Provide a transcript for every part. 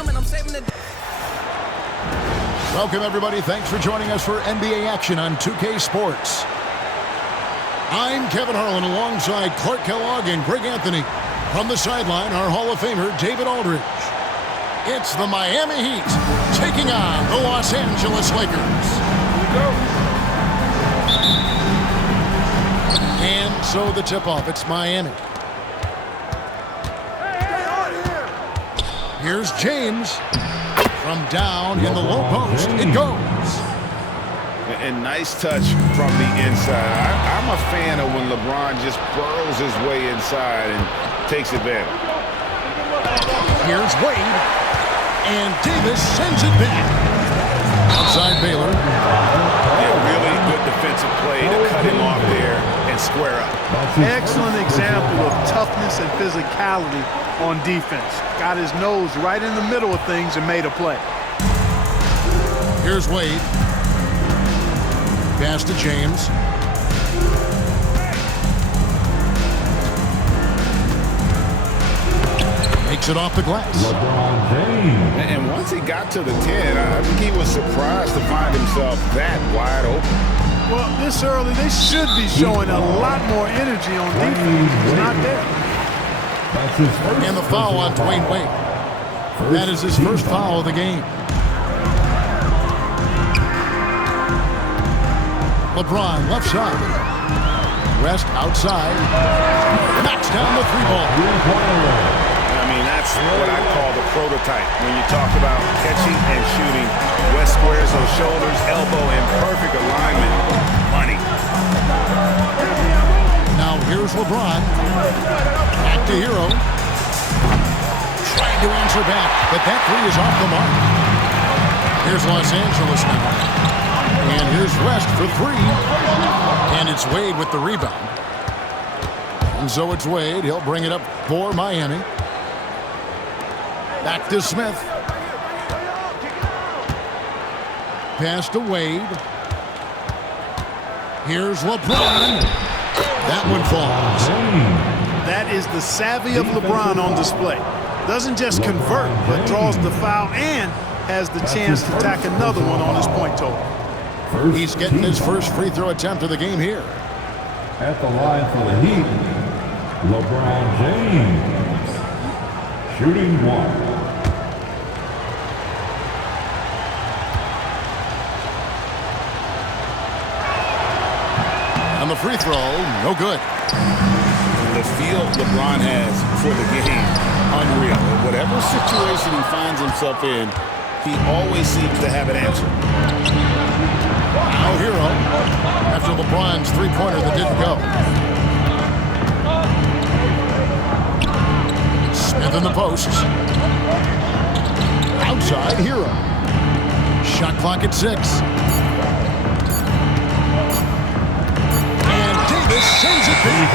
determined. I'm saving the... Welcome, everybody. Thanks for joining us for NBA action on 2K Sports. I'm Kevin Harlan alongside Clark Kellogg and Greg Anthony. From the sideline, our Hall of Famer, David Aldridge. It's the Miami Heat taking on the Los Angeles Lakers. Here we go. And so the tip-off, it's Miami. Here's James. From down in the low post, it goes. And nice touch from the inside. I'm a fan of when LeBron just burrows his way inside and takes advantage. Here's Wade. And Davis sends it back. Outside Baylor. Yeah, really good defensive play to cut him off there and square up. Excellent example of toughness and physicality on defense. Got his nose right in the middle of things and made a play. Here's Wade. Pass to James. Makes it off the glass. LeBron James. And once he got to the 10, I think he was surprised to find himself that wide open. Well, this early, they should be showing a lot more energy on defense. It's not there. That's his first. And the foul on Dwayne Wade. That is his first foul of the game. LeBron left side. West outside. Knocks down the three ball. I mean, that's what I call the prototype. When you talk about catching and shooting, West squares those shoulders, elbow in perfect alignment. Money. Now here's LeBron. Back to Hero. Trying to answer back, but that three is off the mark. Here's Los Angeles now. And here's West for three. And it's Wade with the rebound. And so it's Wade. He'll bring it up for Miami. Back to Smith. Pass to Wade. Here's LeBron. That one falls. That is the savvy of LeBron on display. Doesn't just convert, but draws the foul and has the chance to tack another one on his point total. He's getting his first free throw attempt of the game here. At the line for the Heat, LeBron James. Shooting one. On the free throw, no good. The feel LeBron has for the game, unreal. In whatever situation he finds himself in, he always seems to have an answer. Now Hero, after LeBron's three-pointer that didn't go. Smith in the posts. Outside, Hero. Shot clock at 6. And Davis sends it back.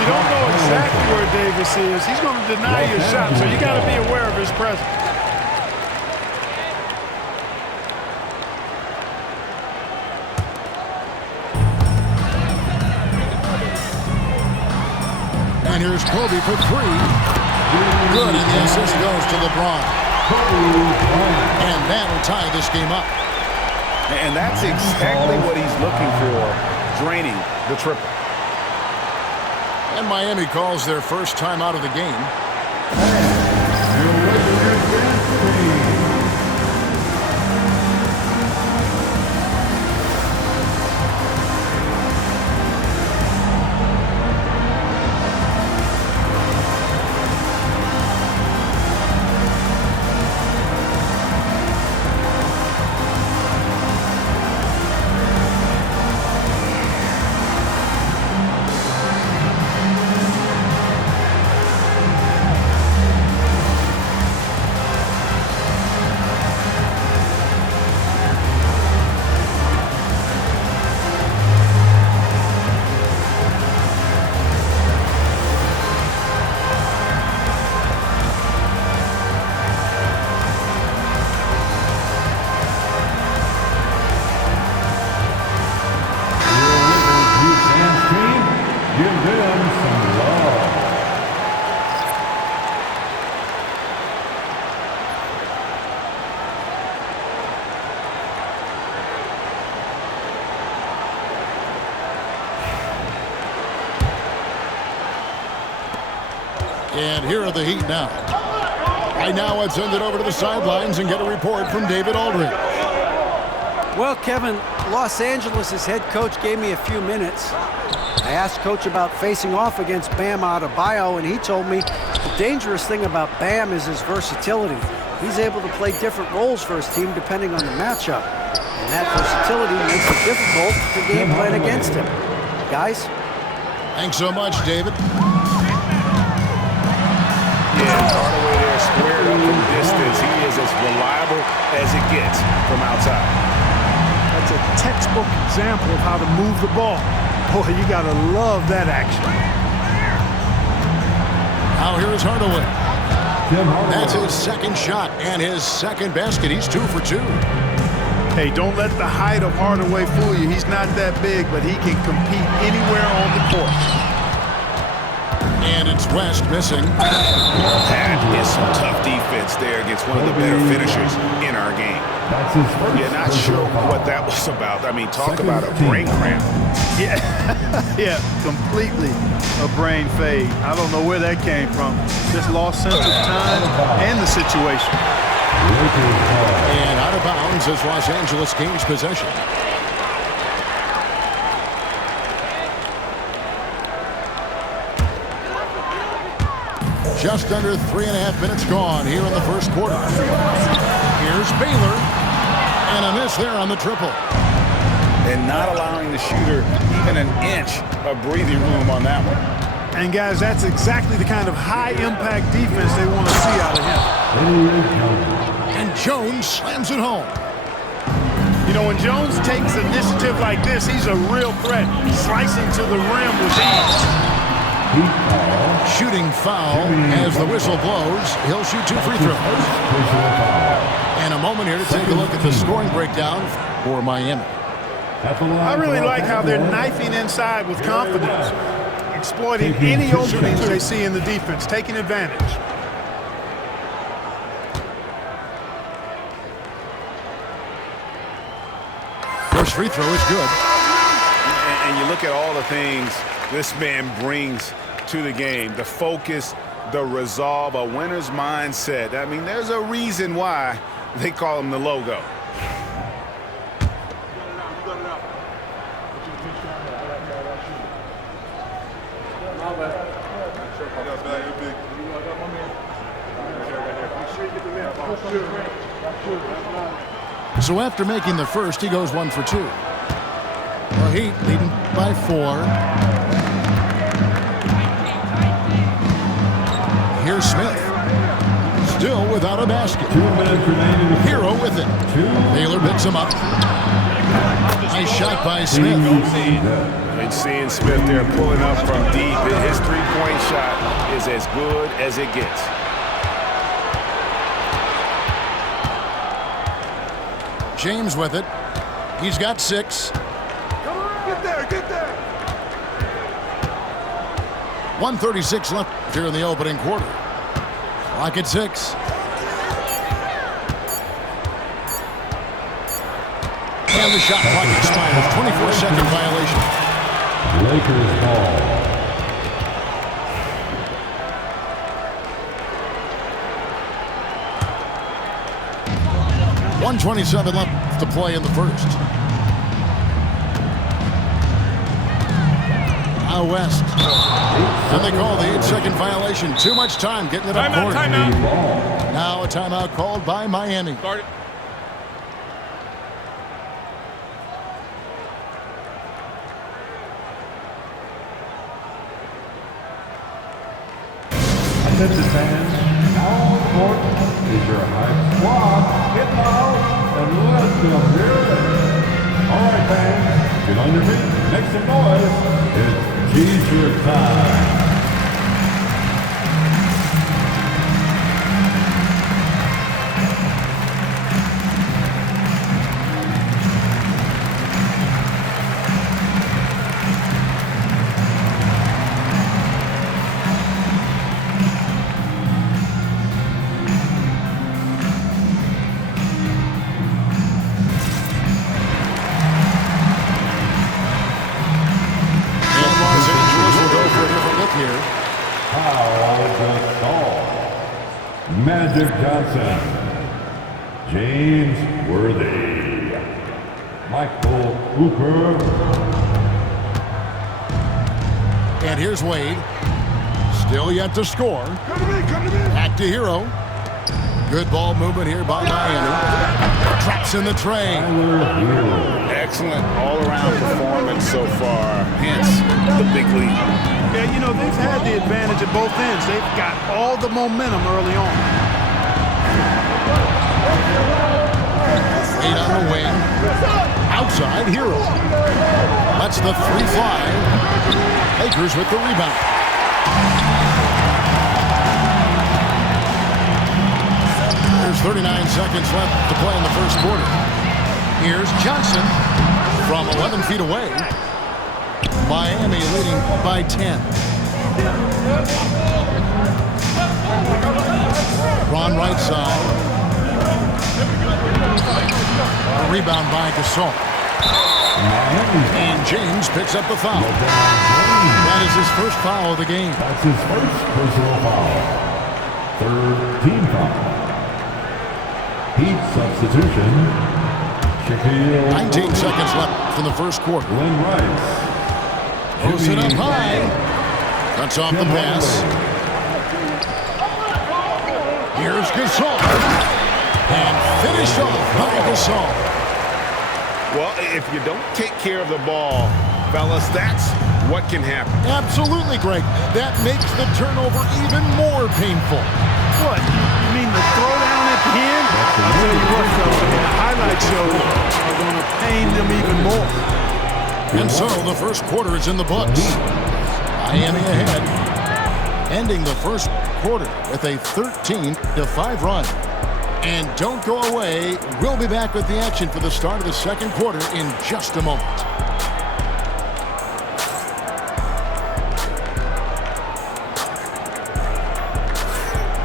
You don't know exactly where Davis is. He's going to deny your shot, so you got to be aware of his presence. And here's Kobe for three. Good, and the assist goes to LeBron. And that'll tie this game up. And that's exactly what he's looking for, draining the triple. And Miami calls their first time out of the game. And here are the Heat now. Right now, I'd send it over to the sidelines and get a report from David Aldridge. Well, Kevin, Los Angeles' head coach gave me a few minutes. I asked Coach about facing off against Bam Adebayo, and he told me the dangerous thing about Bam is his versatility. He's able to play different roles for his team depending on the matchup. And that versatility makes it difficult to game plan against him. Guys? Thanks so much, David. Yeah, Hardaway there squared up from distance. He is as reliable as it gets from outside. That's a textbook example of how to move the ball. Boy, you got to love that action. Now here is Hardaway. That's his second shot and his second basket. He's 2 for 2. Hey, don't let the height of Hardaway fool you. He's not that big, but he can compete anywhere on the court. And it's West missing. That is some tough defense there against one of the better finishers in our game. That's his first. Yeah, not sure what that was about. I mean, talk about a brain cramp. Yeah, yeah, completely a brain fade. I don't know where that came from. Just lost sense of time and the situation. And out of bounds as Los Angeles gains possession. Just under 3.5 minutes gone here in the first quarter. Here's Baylor. And a miss there on the triple. And not allowing the shooter even an inch of breathing room on that one. And guys, that's exactly the kind of high-impact defense they want to see out of him. And Jones slams it home. You know, when Jones takes initiative like this, he's a real threat, slicing to the rim with ease. Shooting foul as the whistle blows. He'll shoot 2 free throws. And a moment here to take a look at the scoring breakdown for Miami. I really like how they're knifing inside with confidence, exploiting any openings they see in the defense, taking advantage. First free throw is good. And you look at all the things this man brings to the game, the focus, the resolve, a winner's mindset. I mean, there's a reason why they call him the logo. So after making the first, he goes 1 for 2. The Heat leading by 4. Here's Smith. Still without a basket. 2 minutes remaining. Hero with it. Baylor picks him up. Nice shot by Smith. And seeing Smith there pulling up from deep, his three-point shot is as good as it gets. James with it. He's got 6. Get there, get there. 1:36 left here in the opening quarter. Clock at 6. And the shot clock expires. 24-second violation. Lakers ball. 1:27 left to play in the first. Now West. And they call the 8-second violation. Too much time getting it up court. Now a timeout called by Miami. Start it. Attention fans, now on court is your hype squad. Get loud and let's go hear it. All right, fans, get on your feet, make some noise. It's T-shirt time. Magic Johnson. James Worthy. Michael Cooper. And here's Wade. Still yet to score. Back to Hero. Good ball movement here by Miami. Traps in the tray. Excellent all-around performance so far, hence the big lead. Yeah, you know, they've had the advantage at both ends. They've got all the momentum early on. Wade on the wing. Outside, Hero. That's the 3 fly. Lakers with the rebound. There's 39 seconds left to play in the first quarter. Here's Johnson from 11 feet away. Miami leading by 10. Ron right side. A rebound by Gasol. And James picks up the foul. That is his first foul of the game. That's his first personal foul. Third team foul. Heat substitution. Shaquille 19 seconds left in the first quarter. Glenn Rice. Throws it up high. Cuts off the pass. Here's Gasol. And finished off by Gasol. Well, if you don't take care of the ball, fellas, that's what can happen. Absolutely, Greg. That makes the turnover even more painful. What? You mean the throwdown at the end? I'll tell you what, fellas, the highlight shows are going to pain them even more. And so the first quarter is in the books. Miami ahead, ending the first quarter with a 13-5 run. And don't go away. We'll be back with the action for the start of the second quarter in just a moment.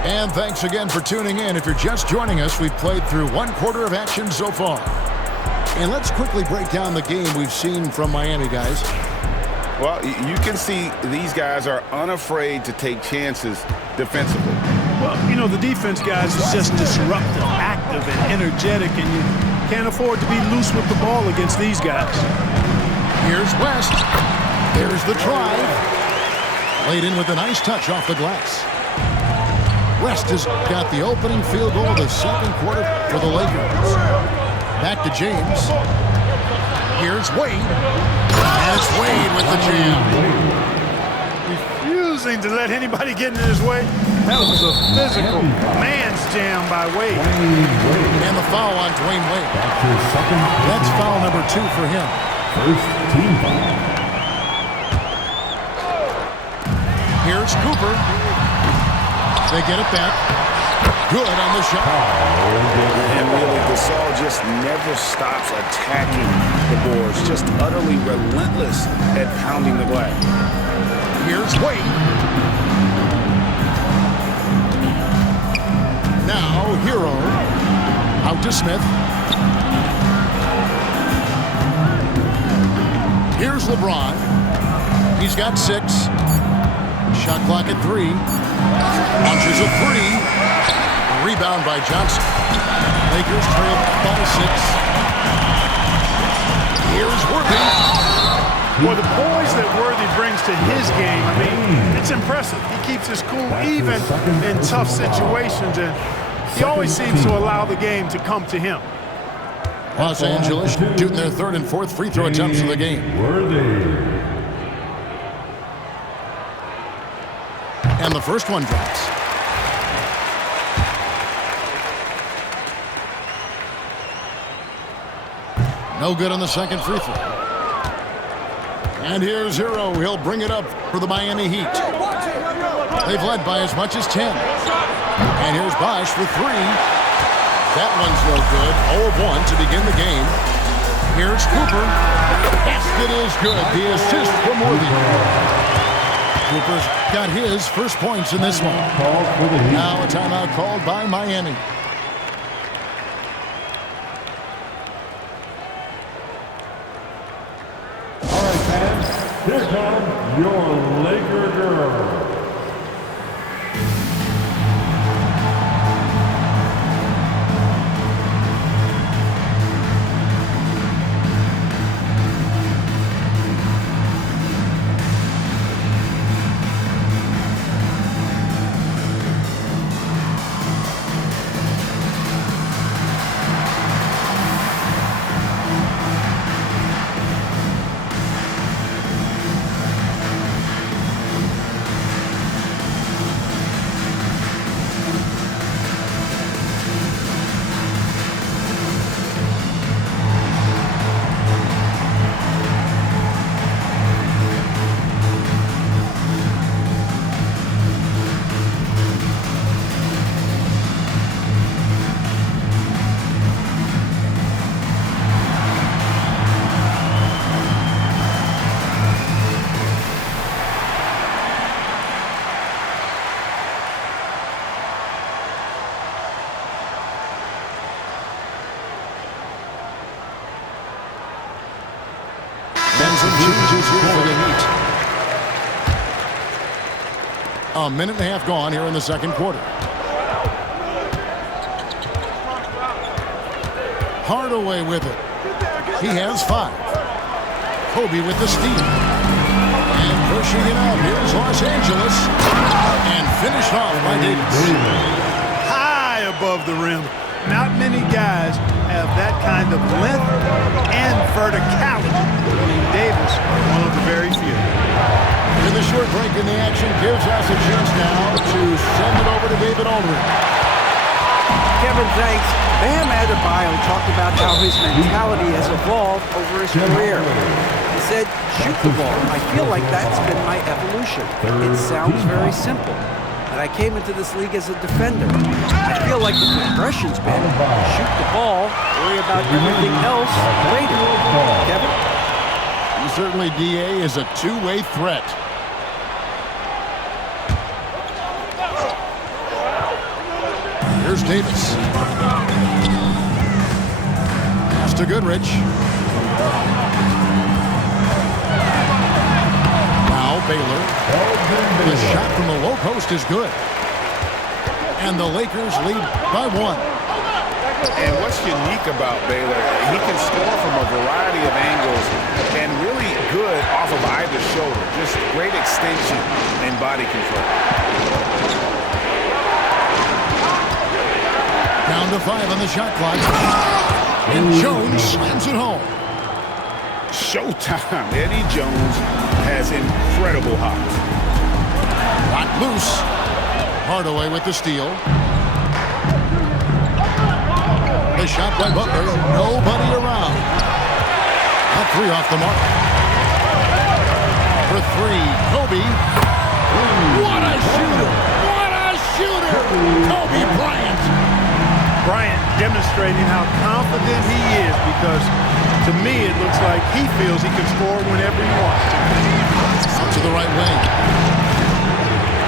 And thanks again for tuning in. If you're just joining us, we've played through one quarter of action so far. And let's quickly break down the game we've seen from Miami, guys. Well, you can see these guys are unafraid to take chances defensively. Well, you know, the defense, guys, is just disruptive, active, and energetic, and you can't afford to be loose with the ball against these guys. Here's West. There's the drive. Laid in with a nice touch off the glass. West has got the opening field goal of the second quarter for the Lakers. Back to James. Here's Wade. And it's Wade with the jam. Refusing to let anybody get in his way. That was a physical man's jam by Wade. And the foul on Dwayne Wade. That's foul number 2 for him. First team foul. Here's Cooper. They get it back. Good on the shot. And really, Gasol just never stops attacking the boards. Just utterly relentless at pounding the glass. Here's Wade. Now, Hero. Out to Smith. Here's LeBron. He's got 6. Shot clock at 3. Launches a 3. Rebound by Johnson. Lakers trail by 6. Here's Worthy. Well, the poise that Worthy brings to his game, I mean, it's impressive. He keeps his cool even in tough situations, and he always seems to allow the game to come to him. Los Angeles shooting their 3rd and 4th free throw attempts of the game. Worthy. And the first one drops. No good on the second free throw. And here's Hero. He'll bring it up for the Miami Heat. They've led by as much as 10. And here's Bosch with 3. That one's no good. 0 of 1 to begin the game. Here's Cooper. Basket is good. The assist from Worthy. Cooper's got his first points in this one. Now a timeout called by Miami. All right, fans. Here come your Laker girls. changes here for the Heat. A minute and a half gone here in the second quarter. Hardaway with it. He has 5. Kobe with the steal. And pushing it out. Here's Los Angeles. And finished off by Davis. High above the rim. Not many guys have that kind of length and verticality. I mean, Davis, one of the very few. And the short break in the action gives us a chance now to send it over to David Aldridge. Kevin, thanks. Bam Adebayo talked about how his mentality has evolved over his career. He said, shoot the ball. I feel like that's been my evolution. It sounds very simple. But I came into this league as a defender. I feel like the progression's been shoot the ball, worry about everything else later. Kevin? Certainly, DA is a two-way threat. Here's Davis. Pass to Goodrich. Now Baylor. The shot from the low post is good. And the Lakers lead by 1. And what's unique about Baylor, he can score from a variety of angles and really good off of either shoulder. Just great extension and body control. Down to 5 on the shot clock. And Jones slams it home. Showtime. Eddie Jones has incredible hops. Not loose. Hardaway with the steal. The shot by Butler. Nobody around. A 3 off the mark. For 3, Kobe. What a shooter! What a shooter! Kobe Bryant. Bryant demonstrating how confident he is, because to me it looks like he feels he can score whenever he wants to. Out to the right wing.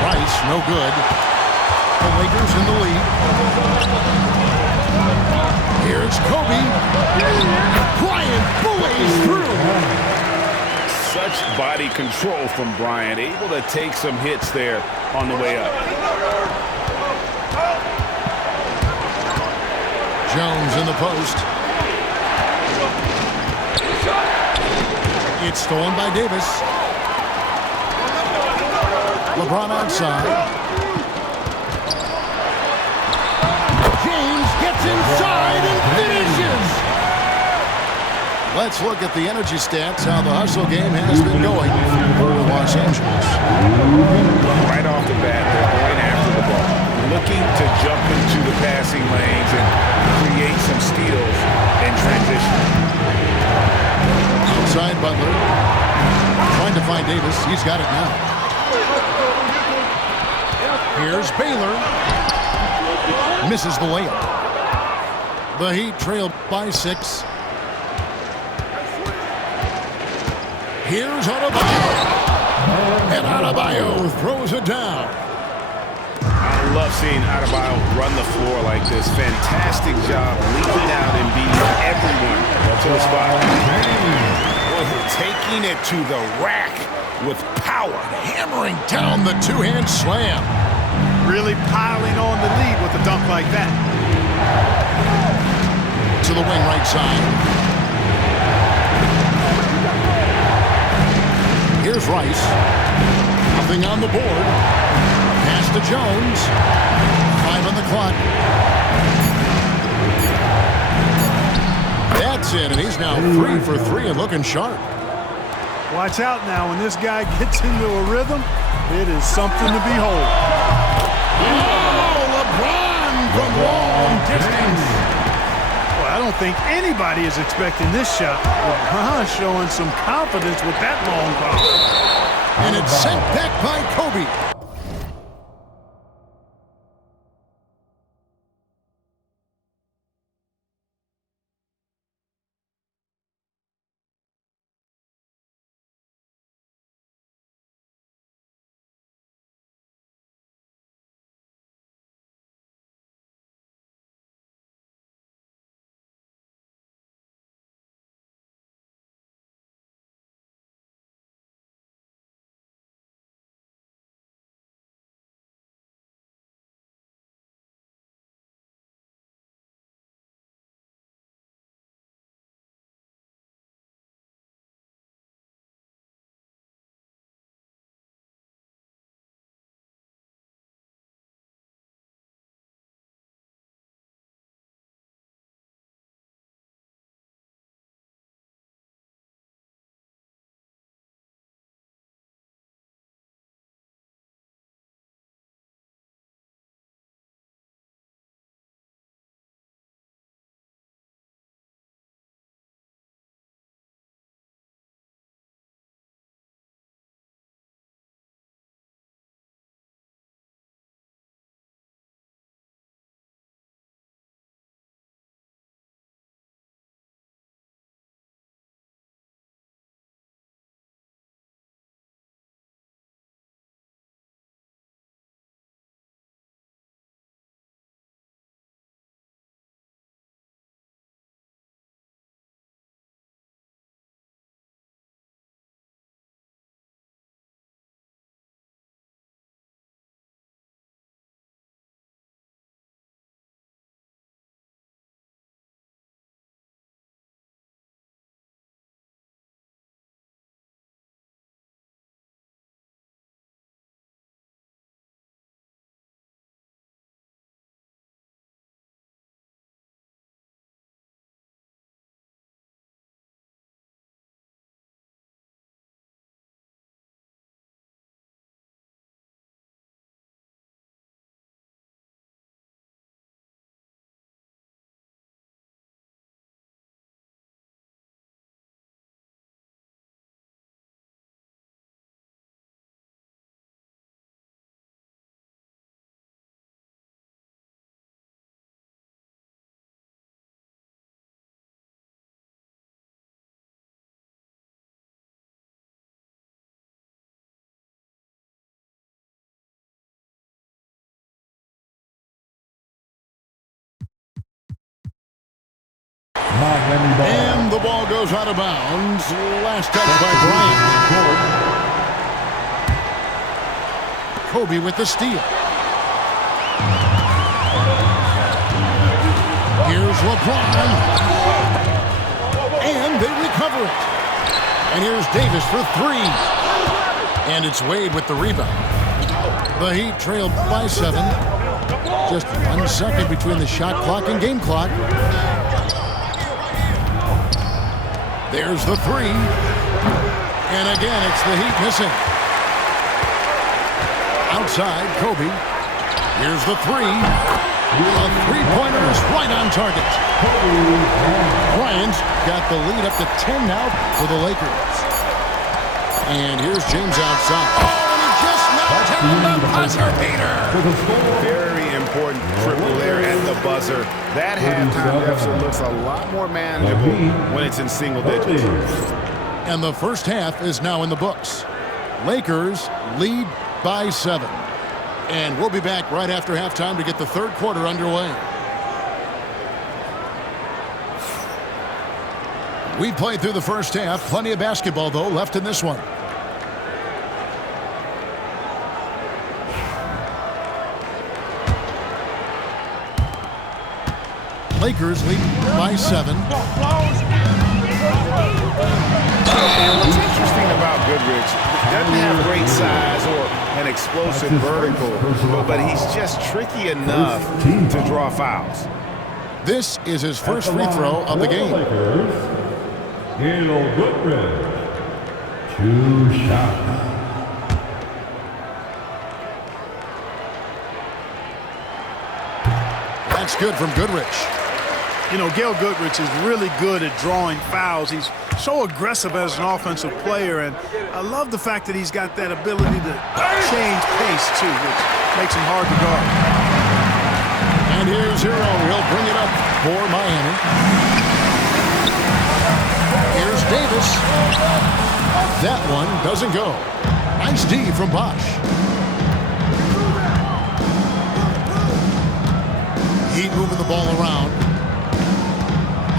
Rice, no good. The Lakers in the lead. Here's Kobe. Bryant buoys through. Such body control from Bryant, able to take some hits there on the way up. Jones in the post. It's stolen by Davis. LeBron outside. James gets inside and finishes. Let's look at the energy stats, how the hustle game has been going for Los Angeles. Right off the bat, they're going after the ball, looking to jump into the passing lanes and create some steals in transition. Outside Butler. Trying to find Davis. He's got it now. Here's Baylor. Misses the layup. The Heat trail by 6. Here's Adebayo. And Adebayo throws it down. I love seeing Adebayo run the floor like this. Fantastic job leaking out and beating everyone to the spot. Taking it to the rack with power. Hammering down the two-hand slam. Really piling on the lead with a dunk like that. To the wing right side. Here's Rice. Nothing on the board. Pass to Jones. 5 on the clock. That's it, and he's now 3 for 3 and looking sharp. Watch out now. When this guy gets into a rhythm, it is something to behold. Oh, LeBron from long distance. Well, I don't think anybody is expecting this shot. LeBron showing some confidence with that long ball. And it's sent back by Kobe. And the ball goes out of bounds. Last touch by Bryant. Kobe with the steal. Here's LeBron. And they recover it. And here's Davis for three. And it's Wade with the rebound. The Heat trailed by 7. Just 1 second between the shot clock and game clock. There's the three. And again, it's the Heat missing. Outside, Kobe. Here's the three. A three-pointer is right on target. Bryant got the lead up to 10 now for the Lakers. And here's James outside. Oh, and he just knocked him the buzzer beater. Very important triple there at the buzzer. That halftime deficit looks a lot more manageable when it's in single digits. And the first half is now in the books. Lakers lead by 7. And we'll be back right after halftime to get the third quarter underway. We played through the first half. Plenty of basketball, though, left in this one. Lakers lead by 7. And what's interesting about Goodrich, doesn't have great size or an explosive vertical, but he's just tricky enough to draw fouls. This is his first free throw of the game. Goodrich, 2 shots. That's good from Goodrich. You know, Gail Goodrich is really good at drawing fouls. He's so aggressive as an offensive player, and I love the fact that he's got that ability to change pace, too, which makes him hard to guard. And here's Hero. He'll bring it up for Miami. Here's Davis. That one doesn't go. Nice D from Bosch. Heat moving the ball around.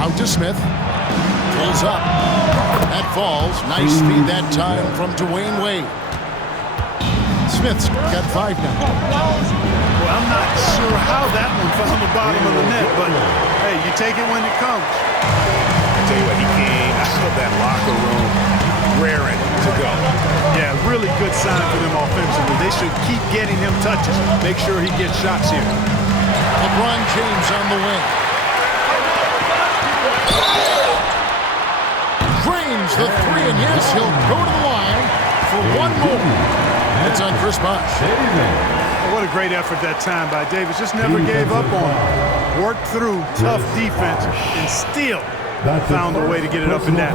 Out to Smith. Pulls up. That falls. Nice feed that time from Dwayne Wade. Smith's got 5 now. Well, I'm not sure how that one found the bottom of the net, but hey, you take it when it comes. I tell you what, he came out of that locker room raring to go. Yeah, really good sign for them offensively. They should keep getting him touches. Make sure he gets shots here. LeBron James on the wing. Drains the three, and yes, he'll go to the line for one more. It's on Chris Bosh. What a great effort that time by Davis. Just never gave up on him. Worked through tough defense and still found a way to get it up and down.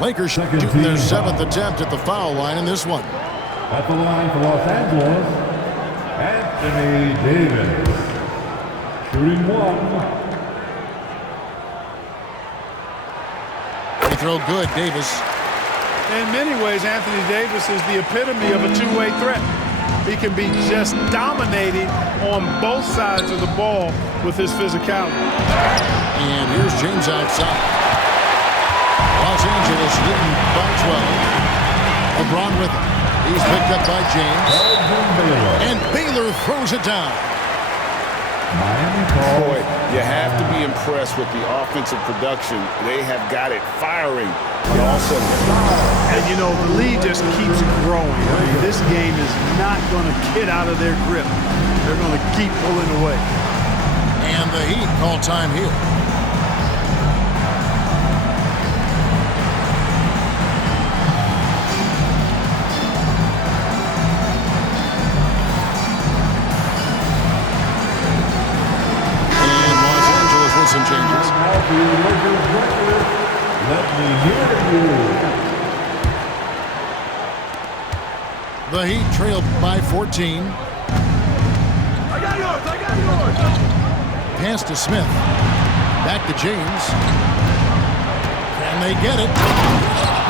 Lakers shooting their 7th attempt at the foul line in this one. At the line for Los Angeles, Anthony Davis. Shooting 1. They throw good, Davis. In many ways, Anthony Davis is the epitome of a two-way threat. He can be just dominating on both sides of the ball with his physicality. And here's James outside. Los Angeles leading by 12. LeBron with him. He's picked up by James. And Baylor throws it down. Boy, you have to be impressed with the offensive production. They have got it firing on all cylinders. And, you know, the lead just keeps growing. I mean, this game is not going to get out of their grip. They're going to keep pulling away. And the Heat call time here. Some changes. Let me hear you. The Heat trailed by 14. I got yours. Pass to Smith. Back to James. Can they get it?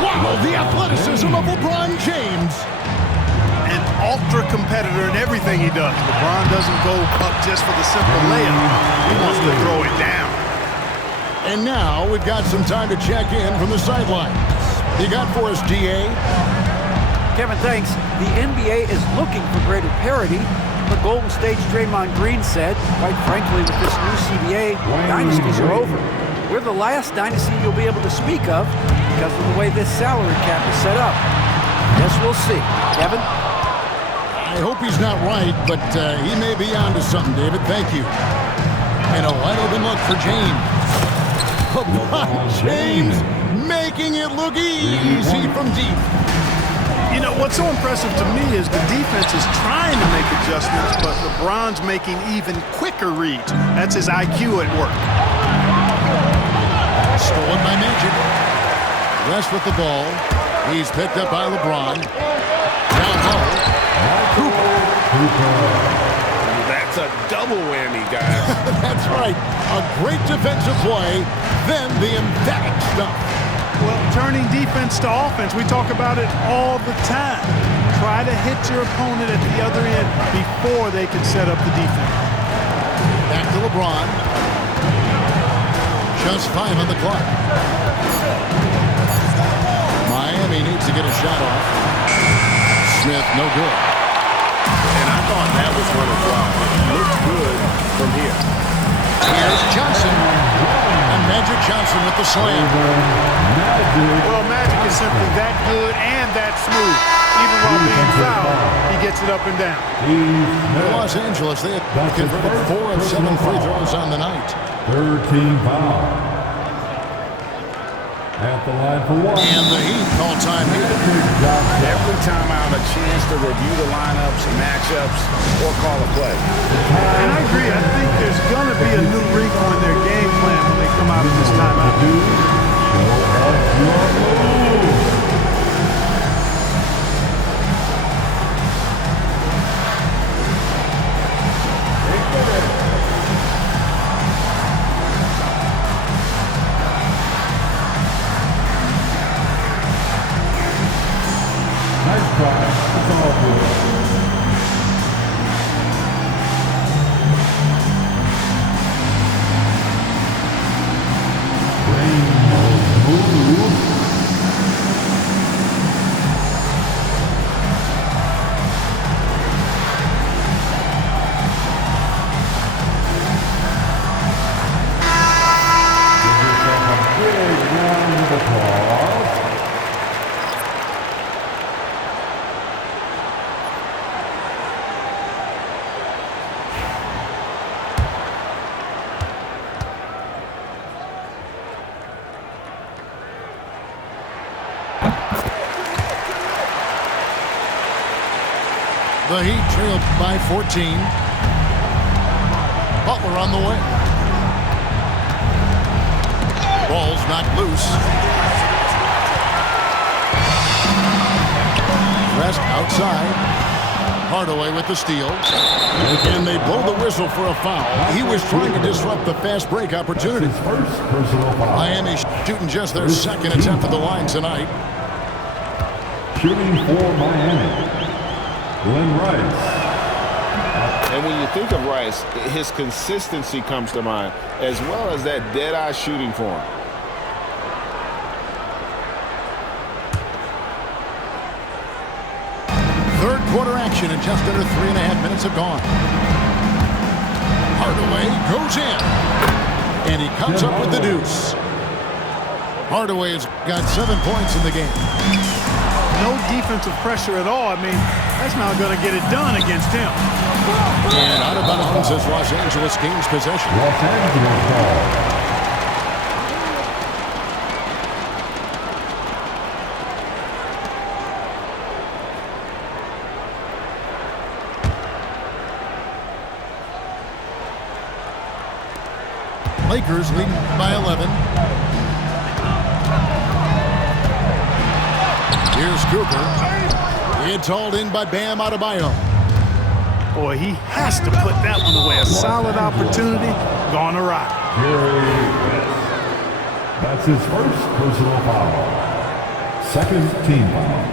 Wow, the athleticism of LeBron James. An ultra competitor in everything he does. LeBron doesn't go up just for the simple layup. He wants to throw it down. And now we've got some time to check in from the sidelines. You got for us, DA? Kevin, thanks. The NBA is looking for greater parity, but Golden State's Draymond Green said, quite frankly, with this new CBA, dynasties are over. We're the last dynasty you'll be able to speak of because of the way this salary cap is set up. Guess we'll see. Kevin? I hope he's not right, but he may be onto something, David. Thank you. And a wide open look for James. LeBron James making it look easy from deep. You know, what's so impressive to me is the defense is trying to make adjustments, but LeBron's making even quicker reads. That's his IQ at work. Stolen by Magic. West with the ball. He's picked up by LeBron. Down low. Cooper. That's a double whammy, guys. That's right. A great defensive play, then the emphatic stuff. Well, turning defense to offense, we talk about it all the time. Try to hit your opponent at the other end before they can set up the defense. Back to LeBron. Just 5 on the clock. Miami needs to get a shot off. Smith, no good. And I thought that was going to drop. It looked good from here. Here's Johnson. And Magic Johnson with the slam. Well, Magic is simply that good and that smooth. Even while being fouled, he gets it up and down. Los Angeles, they have converted 4 of 7 free throws on the night. 13 foul. At the line for one. And the Heat call time here. Every time out, a chance to review the lineups, matchups, or call a play. And I agree. I think there's going to be a new wrinkle in their game plan when they come out of this timeout. Nice try. That's all good. The Heat trailed by 14. Butler on the way. Ball's knocked loose. Rest outside. Hardaway with the steal. And they blow the whistle for a foul. He was trying to disrupt the fast break opportunity. First personal foul. Miami shooting just their second attempt at the line tonight. Shooting for Miami. Glenn Rice. And when you think of Rice, his consistency comes to mind, as well as that dead-eye shooting form. Third quarter action and just under 3.5 minutes have gone. Hardaway goes in. And he comes up with the deuce. Hardaway has got 7 points in the game. No defensive pressure at all. I mean, that's not going to get it done against him. And out of bounds as Los Angeles gains possession. Los Angeles ball. Lakers leading by 11. Here's Cooper. It's hauled in by Bam Adebayo. Boy, he has to put that one away. A solid opportunity gone awry. That's his first personal foul. Second team foul.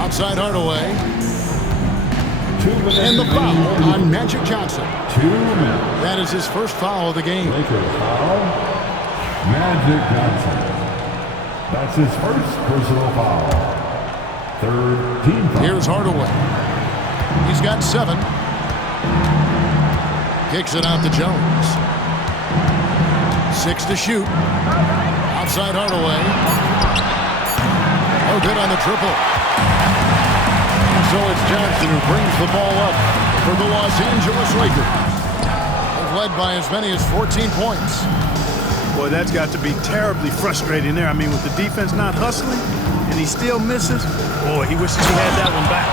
Outside Hardaway. 2 minutes. And the foul on Magic Johnson. 2 minutes. That is his first foul of the game. Lakers foul. Magic Johnson. That's his first personal foul. Third team foul. Here's Hardaway. He's got 7. Kicks it out to Jones. 6 to shoot. Outside Hardaway. No good on the triple. And so it's Johnson who brings the ball up for the Los Angeles Lakers. They've led by as many as 14 points. Boy, that's got to be terribly frustrating there. I mean, with the defense not hustling and he still misses, boy, he wishes he had that one back.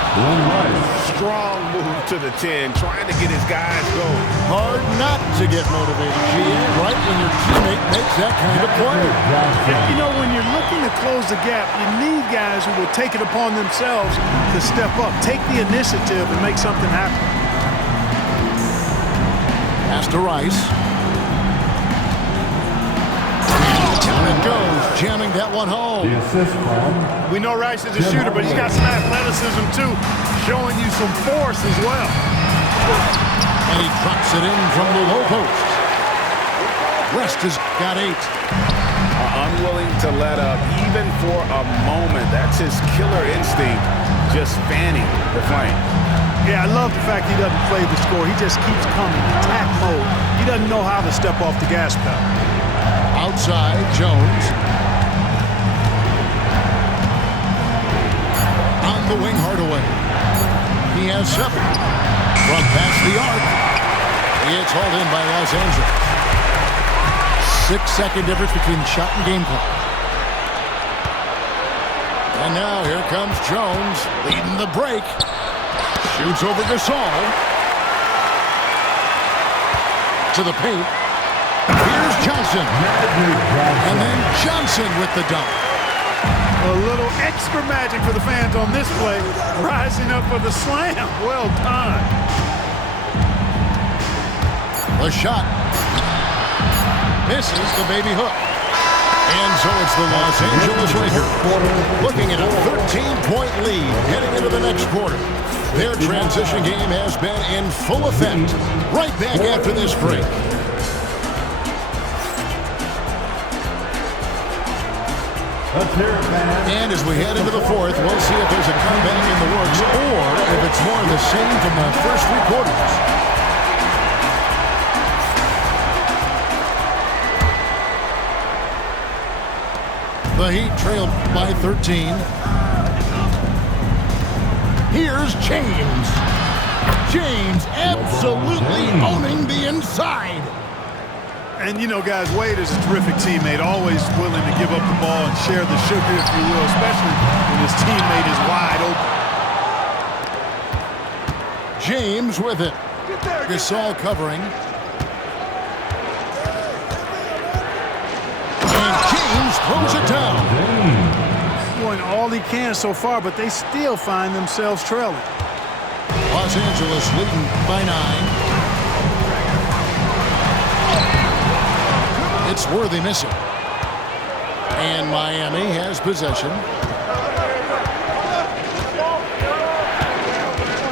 Strong move to the 10, trying to get his guys going. Hard not to get motivated, GA, right when your teammate makes that kind of play. You know, when you're looking to close the gap, you need guys who will take it upon themselves to step up, take the initiative and make something happen. Pass to Rice. Down it goes, jamming that one home. The assist from. We know Rice is a shooter, but he's got some athleticism too, showing you some force as well. And he drops it in from the low post. West has got 8. Unwilling to let up even for a moment. That's his killer instinct, just fanning the flame. Yeah, I love the fact he doesn't play the score. He just keeps coming, attack mode. He doesn't know how to step off the gas pedal. Outside, Jones. On the wing, Hardaway. He has 7. From past the arc. It's hauled in by Los Angeles. 6-second difference between the shot and game clock. And now here comes Jones, leading the break. Shoots over Gasol. To the paint. Here's Johnson. And then Johnson with the dunk. A little extra magic for the fans on this play. Rising up for the slam. Well done. The shot. Misses the baby hook. And so it's the Los Angeles Lakers looking at a 13-point lead heading into the next quarter. Their transition game has been in full effect. Right back after this break. Let's hear it, man. And as we head into the fourth, we'll see if there's a comeback in the works or if it's more of the same from the first 3 quarters. The Heat trailed by 13. Here's James. James absolutely owning the inside. And, you know, guys, Wade is a terrific teammate, always willing to give up the ball and share the sugar, if you will, especially when his teammate is wide open. James with it. Gasol covering. And James throws it down. Doing all he can so far, but they still find themselves trailing. Los Angeles leading by 9. It's Worthy missing. And Miami has possession.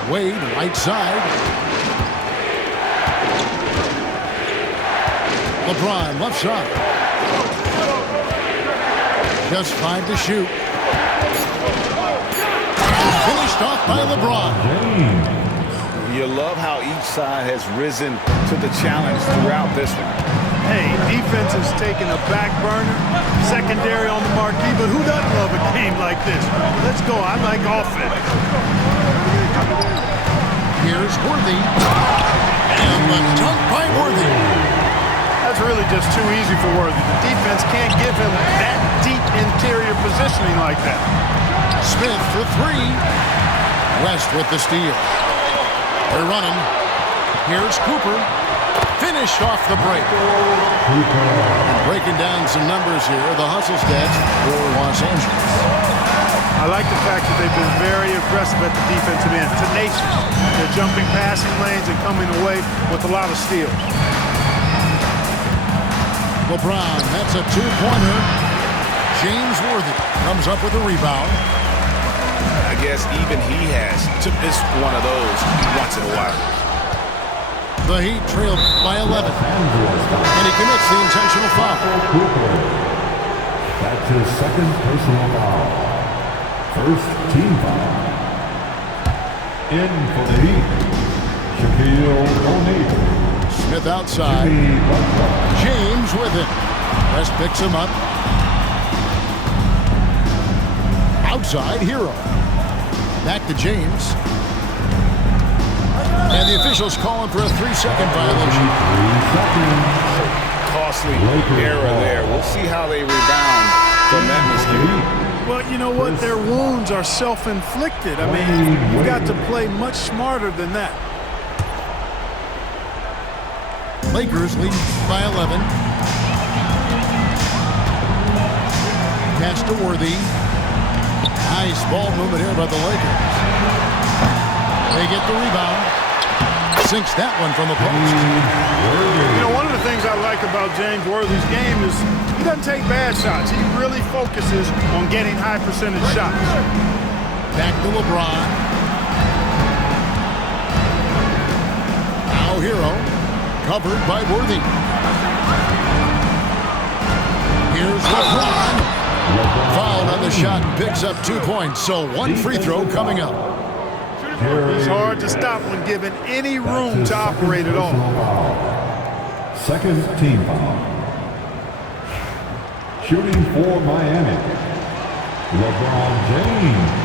Wade, right side. LeBron, left side. Just 5 to shoot. Finished off by LeBron. You love how each side has risen to the challenge throughout this one. Hey, defense is taking a back burner, secondary on the marquee, but who doesn't love a game like this? Let's go. I like offense. Here's Worthy. And the dunk by Worthy. That's really just too easy for Worthy. The defense can't give him that deep interior positioning like that. Smith for 3. West with the steal. They're running. Here's Cooper. Finished off the break. Breaking down some numbers here. The hustle stats for Los Angeles. I like the fact that they've been very aggressive at the defensive end. Tenacious. They're jumping passing lanes and coming away with a lot of steals. LeBron, that's a 2-pointer. James Worthy comes up with a rebound. I guess even he has to miss one of those once in a while. The Heat trailed by 11. And he commits the intentional foul. That's his second personal foul. First team foul. In for the Heat, Shaquille O'Neal. Smith outside. James with it. West picks him up. Outside, Hero. Back to James. And the officials calling for a 3-second violation. 3 seconds. Costly error there. We'll see how they rebound from that mistake. Well, you know what? Their wounds are self-inflicted. I mean, you've got to play much smarter than that. Lakers lead by 11. Pass to Worthy. Nice ball movement here by the Lakers. They get the rebound. Sinks that one from the post. You know, one of the things I like about James Worthy's game is he doesn't take bad shots. He really focuses on getting high percentage shots. Back to LeBron. Now Hero. Covered by Worthy. Here's LeBron. Fouled on the shot and picks up 2 points. So one free throw coming up. It's hard to stop when given any room to operate at all. Second team foul. Shooting for Miami, LeBron James.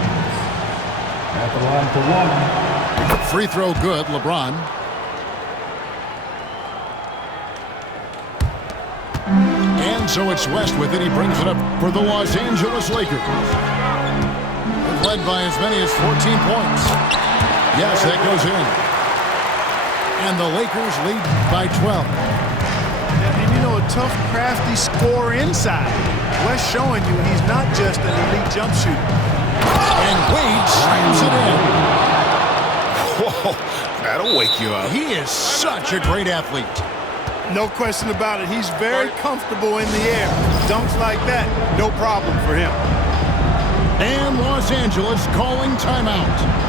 At the line for 1. Free throw good, LeBron. And so it's West with it. He brings it up for the Los Angeles Lakers. They've led by as many as 14 points. Yes, that goes in. And the Lakers lead by 12. And you know, a tough, crafty scorer inside. West showing you he's not just an elite jump shooter. And Wade slams it in. Whoa, that'll wake you up. He is such a great athlete. No question about it. He's very comfortable in the air. Dunks like that, no problem for him. And Los Angeles calling timeout.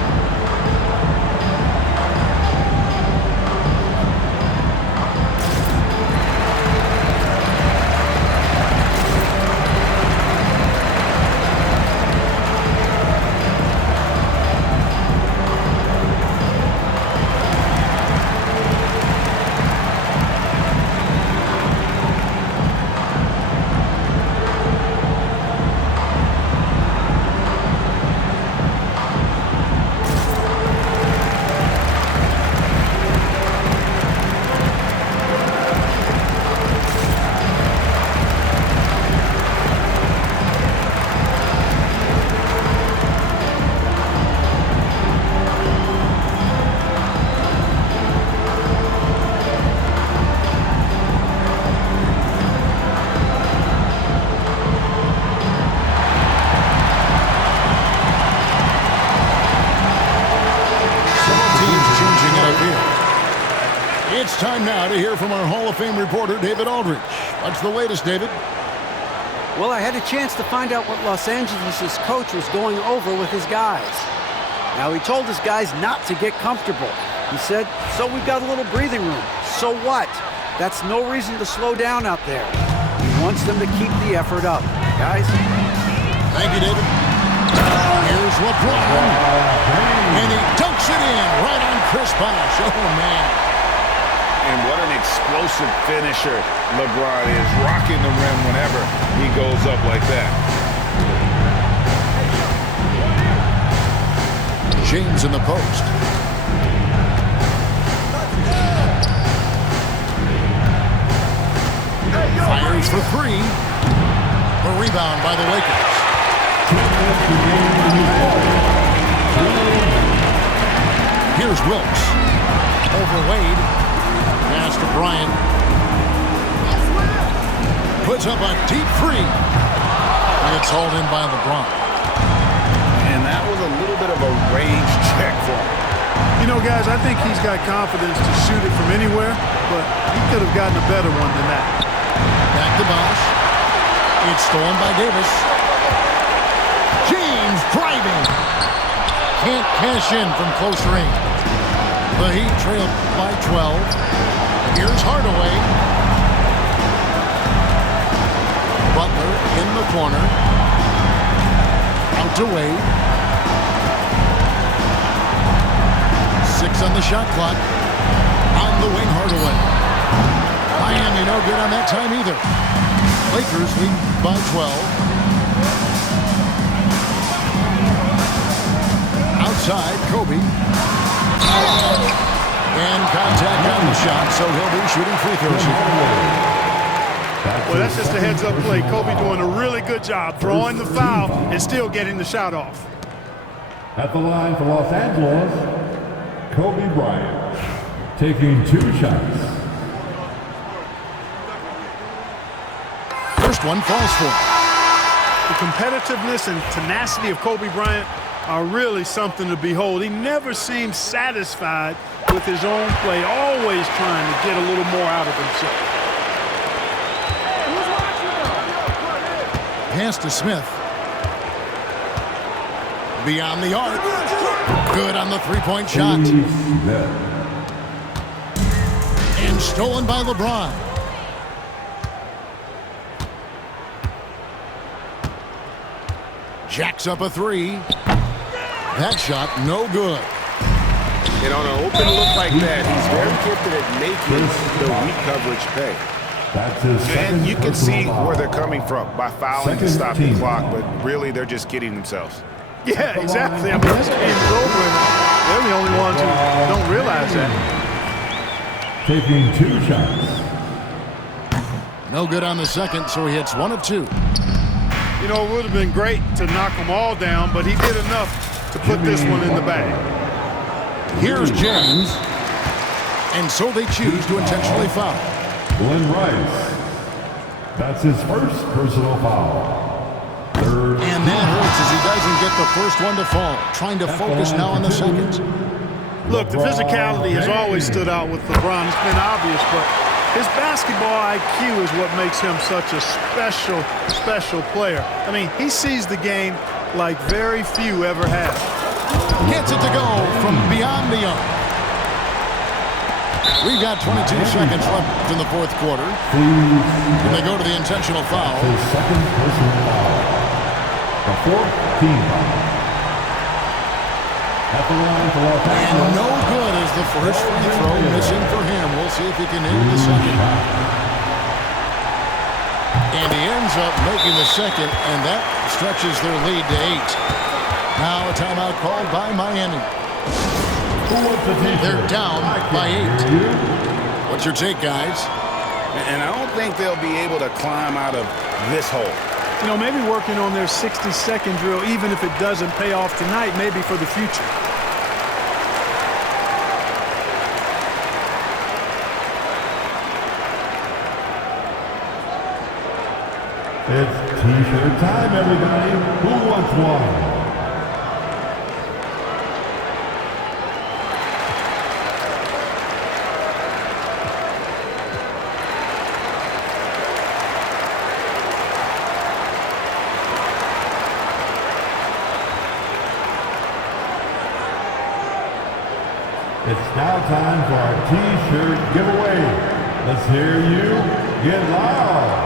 It's time now to hear from our Hall of Fame reporter, David Aldridge. What's the latest, David? Well, I had a chance to find out what Los Angeles' coach was going over with his guys. Now, he told his guys not to get comfortable. He said, so we've got a little breathing room. So what? That's no reason to slow down out there. He wants them to keep the effort up. Guys? Thank you, David. Here's LeBron. And he dunks it in right on Chris Bosh. Oh, man. And what an explosive finisher LeBron is, rocking the rim whenever he goes up like that. James in the post. Fires for 3. A rebound by the Lakers. Here's Wilkes. Over Wade. Pass to Bryant. Puts up a deep 3. And it's hauled in by LeBron. And that was a little bit of a range check for him. You know, guys, I think he's got confidence to shoot it from anywhere, but he could have gotten a better one than that. Back to Bosh. It's stolen by Davis. James driving. can't cash in from close range. The Heat trail by 12. Here's Hardaway. Butler in the corner. Out to Wade. 6 on the shot clock. On the wing, Hardaway. Miami no good on that time either. Lakers lead by 12. Outside, Kobe. And contact on the shot, so he'll be shooting free throws here. Well, that's just a heads-up play. Kobe doing a really good job throwing the foul and still getting the shot off. At the line for Los Angeles, Kobe Bryant, taking 2 shots. First one falls for him. The competitiveness and tenacity of Kobe Bryant are really something to behold. He never seems satisfied with his own play, always trying to get a little more out of himself. Pass to Smith. Beyond the arc. Good on the three-point shot. And stolen by LeBron. Jacks up a 3. That shot, no good. And on an open look like that, he's very gifted at making the weak coverage pay. That's his second. And you can see foul. where they're coming from by fouling to stop the clock, but really they're just kidding themselves. Yeah, exactly. I mean, this game is over, and they're the only ones who don't realize that. Taking 2 shots. No good on the second, so he hits 1 of 2. You know, it would have been great to knock them all down, but he did enough to put this one in the bag. Here's James. And so they choose to intentionally foul. Glenn Rice. That's his first personal foul. Third. And that hurts as he doesn't get the first one to fall. Trying to focus now on the second. Look, the physicality has always stood out with LeBron. It's been obvious, but his basketball IQ is what makes him such a special player. I mean, he sees the game like very few ever have. Gets it to go from beyond the arc. We've got 22 seconds left in the fourth quarter. And they go to the intentional foul. His second personal foul. The 4th team foul. At the line for Los Angeles. And no good as the first free throw missing for him. We'll see if he can hit the second. And he ends up making the second, and that stretches their lead to 8. Now a timeout called by Miami. They're down by 8. What's your take, guys? And I don't think they'll be able to climb out of this hole. You know, maybe working on their 60-second drill, even if it doesn't pay off tonight, maybe for the future. It's T-shirt time, everybody. Who wants one? It's now time for our T-shirt giveaway. Let's hear you get loud.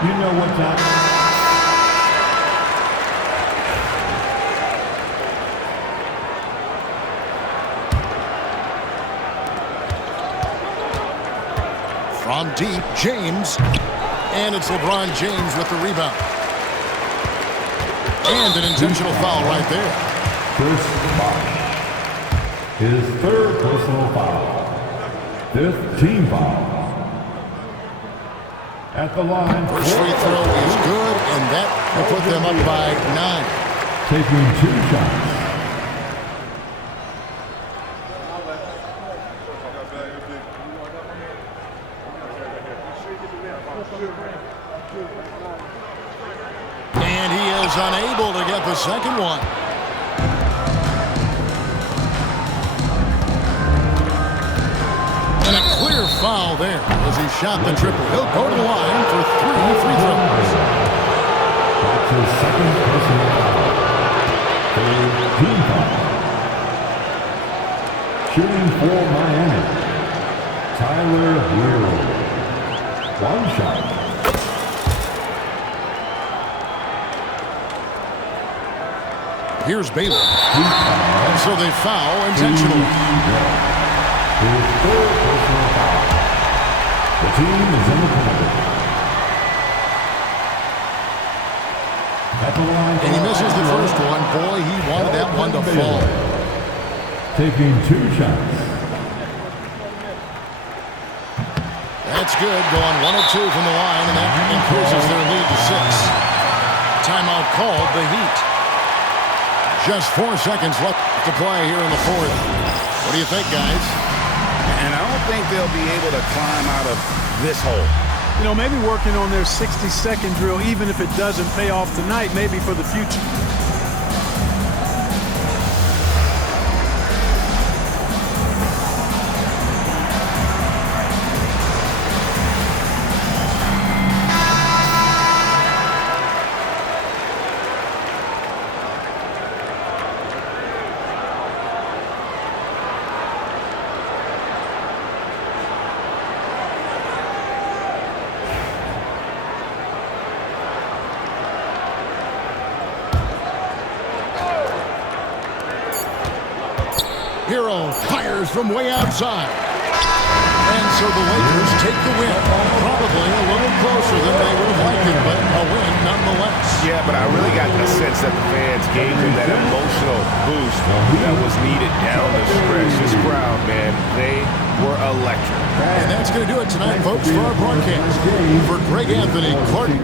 You know what time. From deep, James. And it's LeBron James with the rebound. And an intentional foul right there. First foul. His 3rd personal foul. 5th team foul. At the line. First free throw is good, and that will put them up by 9. Taking 2 shots. And he is unable to get the second one. foul there as he shot the triple. He'll go to the line for 3 free throws. That's his second personal foul. Third team foul. Shooting for Miami, Tyler Hero. One shot. Here's Baylor. And so they foul intentionally. His third personal foul. The team is in the penalty. At the line, And he misses the first one. Boy, he wanted that one to fall. Taking 2 shots. That's good. Going 1 of 2 from the line, and that increases their lead to 6. Timeout called, the Heat. Just 4 seconds left to play here in the fourth. What do you think, guys? And I don't think they'll be able to climb out of this hole. You know, maybe working on their 60-second drill, even if it doesn't pay off tonight, maybe for the future. Hero fires from way outside. And so the Lakers take the win. Probably a little closer than they would have liked it, but a win nonetheless. Yeah, but I really got the sense that the fans gave him that emotional boost that was needed down the stretch. This crowd, man, they were electric. And that's going to do it tonight, folks, for our broadcast. For Greg Anthony, Clark